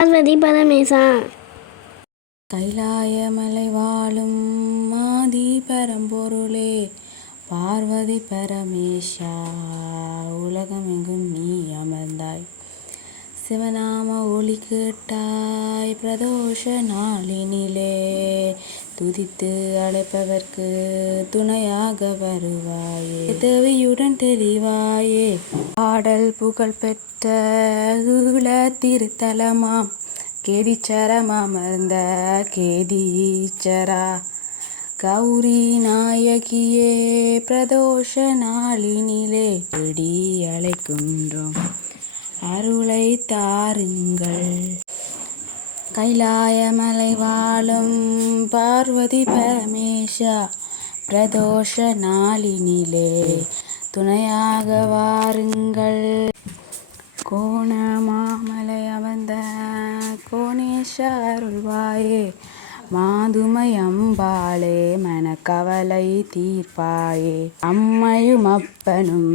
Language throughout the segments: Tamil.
பார்வதி பரமேசா. கைலாயமலை வாழும் ஆதி பரம்பொருளே பார்வதி பரமேஷா, உலகமெங்கும் நீ அமர்ந்தாய். சிவநாம ஒளி கேட்டாய் பிரதோஷ நாளினிலே, துதித்து அழைப்பவர்க்கு துணையாக வருவாயே. தேவியுடன் தெரிவாயே. பாடல் புகழ் பெற்ற ஈழ திருத்தலமாம் கேதீச்சரமர்ந்த கேதீச்சரா, கௌரி நாயகியே பிரதோஷ நாளினிலே தேடி அழைக்கின்றோம், அருளை தாருங்கள். கைலாயமலை வாழும் பார்வதி பரமேஷா, பிரதோஷ நாளினிலே துணையாக வாருங்கள். கோணமாமலை அமர்ந்த கோணேஷ அருள்வாயே, மாதுமை அம்பாளே மனக்கவலை தீர்ப்பாயே, அம்மையும் அப்பனும்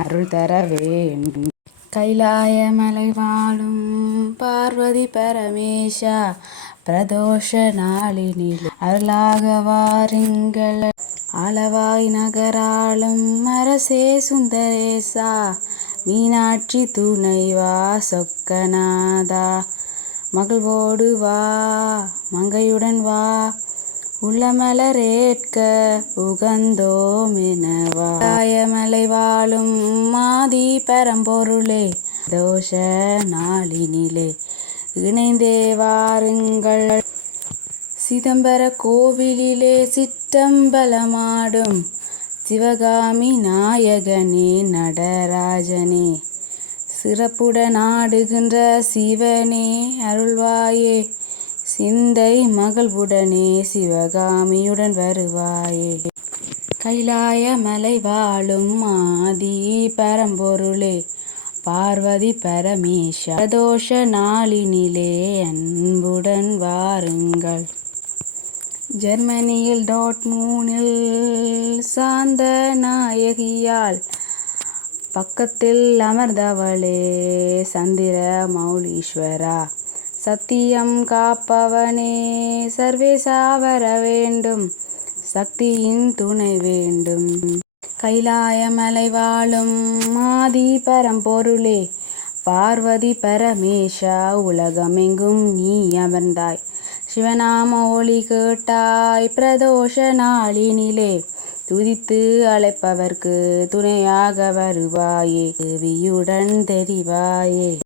அருள் தர வேண்டும். கைலாயமலை வாழும் பார்வதி பரமேஷா, பிரதோஷ நாளினில் அருளாக வாருங்கள். அளவாய் நகராளும் அரசே சுந்தரேசா, மீனாட்சி துணைவா சொக்கநாதா, மகிழ்வோடு வா மங்கையுடன் வா, உள்ளமலரேற்க உகந்தோமெனவா. கைலாயமலை வாழும் ஆதி பரம்பொருளே, தோஷ நாளினிலே இணைந்தே வாருங்கள். சிதம்பர கோவிலிலே சிற்றம்பலமாடும் சிவகாமி நாயகனே நடராஜனே, சிறப்புடன் ஆடுகின்ற சிவனே அருள்வாயே, சிந்தை மகிழ்வுடனே சிவகாமியுடன் வருவாயே. கைலாயமலை வாழும் ஆதி பரம்பொருளே பார்வதி பரமேஷா, பிரதோஷ நாளினிலே அன்புடன் வாருங்கள். ஜெர்மனியில் டாட்மூனில் சாந்த நாயகியால் பக்கத்தில் அமர்ந்தவளே சந்திர மௌலீஸ்வரா, சத்தியம் காப்பவனே சர்வேசா வர வேண்டும், சக்தியின் துணை வேண்டும். கைலாயமலை வாழும் ஆதி பரம்பொருளே பார்வதி பரமேஷா, உலகமெங்கும் நீ அமர்ந்தாய். சிவநாம ஒளி கேட்டாய் பிரதோஷ நாளினிலே, துதித்து அழைப்பவர்க்கு துணையாக வருவாயே. தேவியுடன் தெரிவாயே.